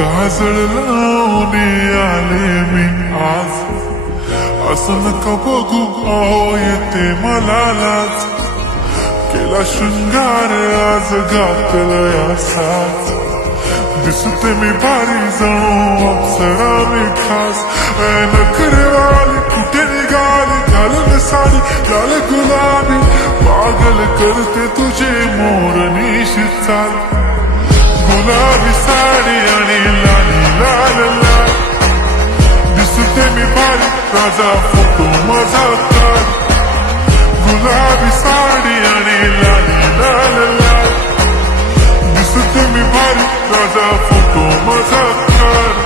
काजळ लावून आले मी आज, असं नका बघू अहो येते मला लाज. केला शृंगार आज घातला साज, दिसते मी भारी जणू अप्सरा मी खास. नखरेवाली कुठे निघाली घालून साडी लाल गुलाबी, पागल करते तुझे मोरनीशी चाल. गुलाबी साडी आणि लाली लाल लाल, दिसते मी भारी राजा फोटो माझा काढ. गुलाबी साडी आणि लाली लाल लाल, दिसते मी भारी राजा फोटो माझा काढ.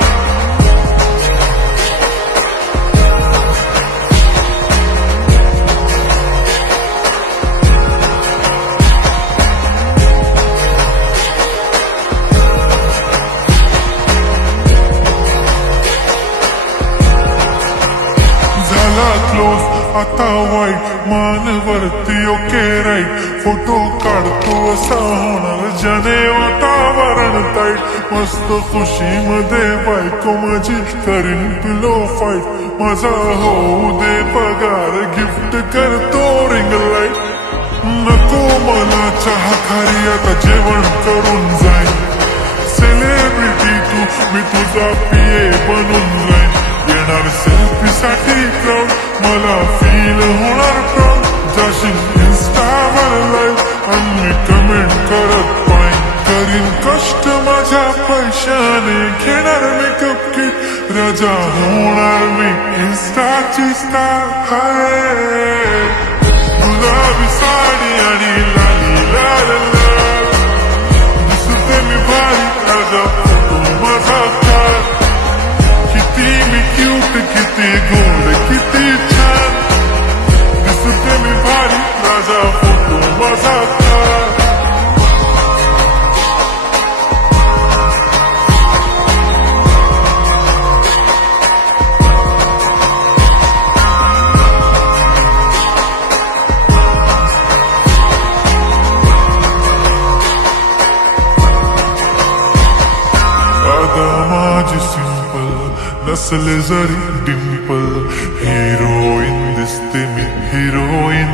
क्लोज आता वाईट मानवरती ओके राईट, फोटो काढतो असा होणार ज्याने वातावरण ताईट. मस्त खुशीमध्ये बायको माझी करीन पिलो फाईट, माझा होऊ दे पगार गिफ्ट करतो रिंग लाईट. नको मला चहा खारी आता जेवण करून जाईन, सेलिब्रिटी तू मी तुझा पिये बनून जाईन. येणार सेल्फी साठी क्राऊड मला फील होणार प्राऊड, जाशील इन्स्टावर लाईव्ह आणि कमेंट करत पाहिन. करीन कष्ट माझ्या पैशाने घेणार मेकअप किट, राजा होणार मी इन्स्टाची स्टार. हाय गुलाबी साडी आणि लाली लाल लाल, दिसते मी भारी राजा फोटो माझा काढ. किती मी क्यूट किती गोड किती छान, दिसते मी भारी राजा फोटो माझा काढ. आता माझी सिंपल नसले जरी डिंपल, हिरोईन दिसते मी हिरोईन.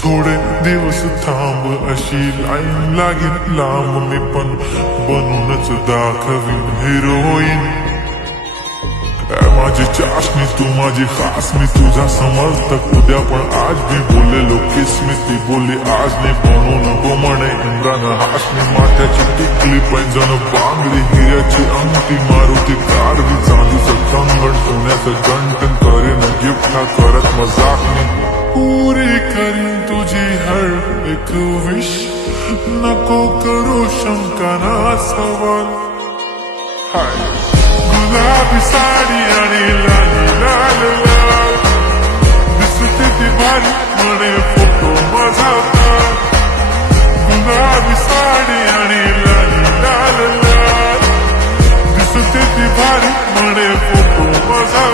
थोडे दिवस थांब अशी लाईन लागेल लांब, मी पण बनूनच दाखवीन हिरोईन. माझी चाशनी तू माझी खास, मी तुझा समर्थक उद्या पण आज मी बोललेलो किस्मी, ती बोलली आज नाही बनू नको म्हणे इम्रान हाशमी. माथ्याची टिकली पैंजण बांगडी हिऱ्याची अंगठी, मारुती कारवी चांदीचं कंगण, सोन्याचं गंटन करीन गिफ्ट हा करत मजाक मी. पुरी करीन तुझी हर एक विश, नको करू शंका ना सवाल. हाय गुलाबी साडी आणि लाली लाल लाल, दिसते ती भारी म्हणे फोटो माझा काढ. गुलाबी साडी आणि लाली लाल लाल, दिसते ती भारी म्हणे फोटो माझा.